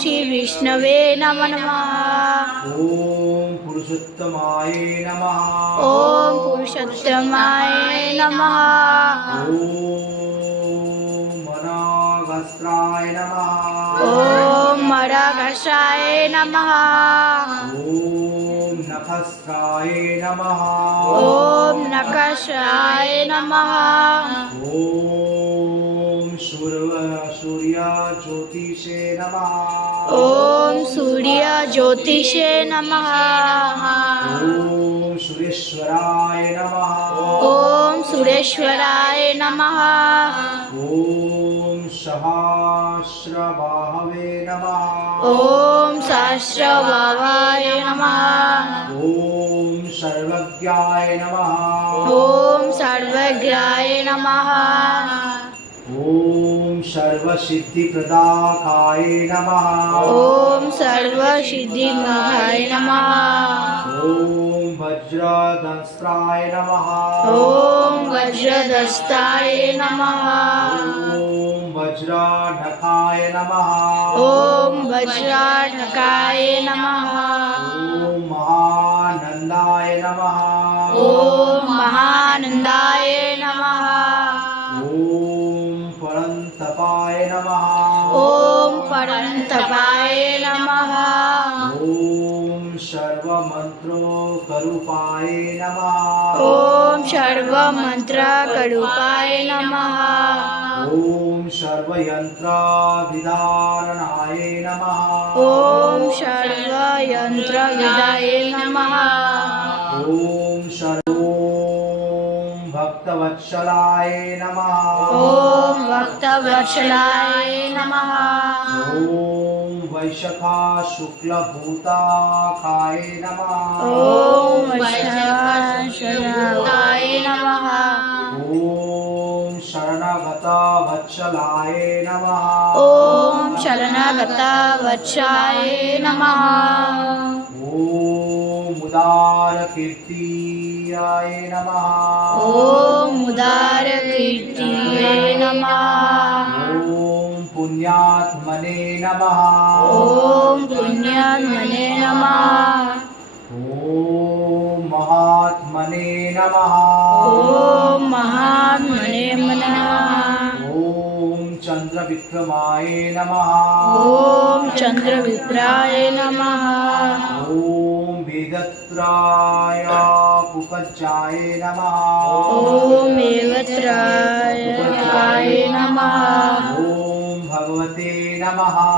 श्री विष्णवे नमः ओम पुरुषोत्तमाय नमः ओम पुरुषोत्तमाय नमः ओम मनागस्त्राय नमः ओम मराघषाय नमः ओम नखस्त्राय नमः ओम नखशाय नमः ओम सूर्य ज्योतिषे नमः ओम सूर्य ज्योतिषे नमः ओम सुरेश्वराय नमः ओम सुरेश्वराय नमः ओम सहस्रबाहवे नमः ओम सहस्रभावाय नमः ओम सर्वज्ञाय नमः ओम सर्वज्ञाय नमः ओम सर्वसिद्धिप्रदाकाय नमः ओम सर्वसिद्धिमहाय नमः ओम वज्रदंष्ट्राय नमः ओम वज्रदस्ताय नमः ओम वज्रनखाय नमः ओम वज्राढकाय नमः ओम महानंदाय नमः ओम महानंदाय नमः ओम परंतपाय नमः ओम परंतपाय नमः ओम सर्वमंत्रोकरूपाय नमः ओम सर्वमंत्रकरूपाय नमः ओम सर्वयंत्रविदारणाय नमः ओम सर्वयंत्रविदाय नमः ओम भक्तवत्सलाय नमः ओम भक्तवत्सलाय नमः ओम वैशखा शुक्लभूताकाय नमः ओम वैशाखाय नमः ओम शरणगत वत्सलाय नमः ओम शरणागत वत्साय नमः ओम उदार कीर्तियाय नमः ओम उदार कीर्तिये नमः ओम पुण्यात्मने नमः ओम पुण्यात्मने नमः ओम महात्मने नमः ओम महात्मने नमः ओम चंद्रविक्रमाय नमः ओम चंद्रविप्राय नमः ओम वेदत्राय पुपज्जाय नमः ओम वेदत्राय नमः ओम भगवते नमः।